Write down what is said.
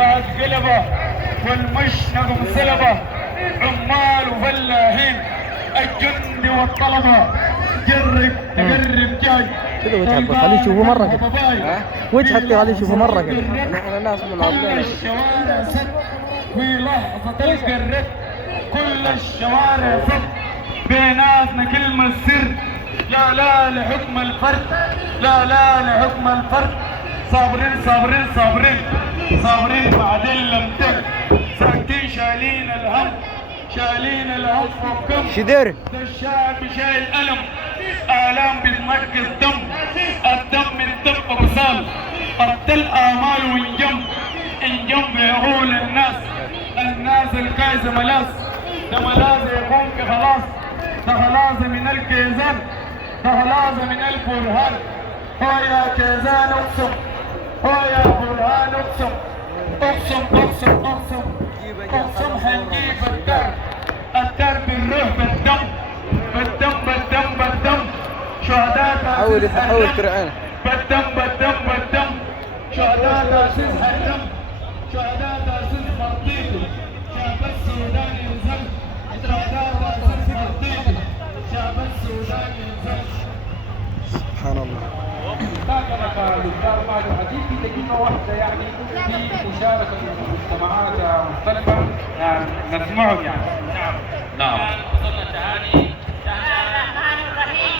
فاز قلبه والمشنق مسلبه، عمال وفلاحين الجندي والطلبه، جرب تقرب جاي كده وجهك خليه يشوفه مرة كده، وجهك خليه يشوفه مرة كده. نحن ناس من كل عضلنا. الشوارع سد في لحظة تلقى الرد، كل الشوارع سد بيناتنا كلمة سر، لا لا لحكم الفرد، لا لا لحكم الفرد، صابرين صابرين صابرين صابرين بعدين لم تك، ساكتين شايلين الهم، شايلين الهم فوقهم. شدير ده الشعب شايل ألم، آلام بتمركز دم، الدم من الدم بصال، قتل آمال وانجم، انجم بعقول الناس، الناس الكايزة ملاس، ده ملاس يكون خلاص، ده خلاص من الكيزان، ده خلاص من البرهان، هو يا كيزان اقسم، هو يا برهان اقسم، اقسم اقسم اقسم اقسم حنجيب الدار، الدار بالروح بالدم، بالدم بالدم بالدم، شهداء حاول ترعانا. بالدم بالدم بالدم، شهداء تأسيس الدم، شهداء تأسيس منطقي، شعب السودان ينزل، شهداء تأسيس منطقي، شعب السودان ينزل. سبحان الله. مشاركة للدار بعد الحديث في دقيقة واحدة يعني في مشاركة مجتمعات مختلفة يعني نسمعهم يعني. نعم. وصلنا التهاني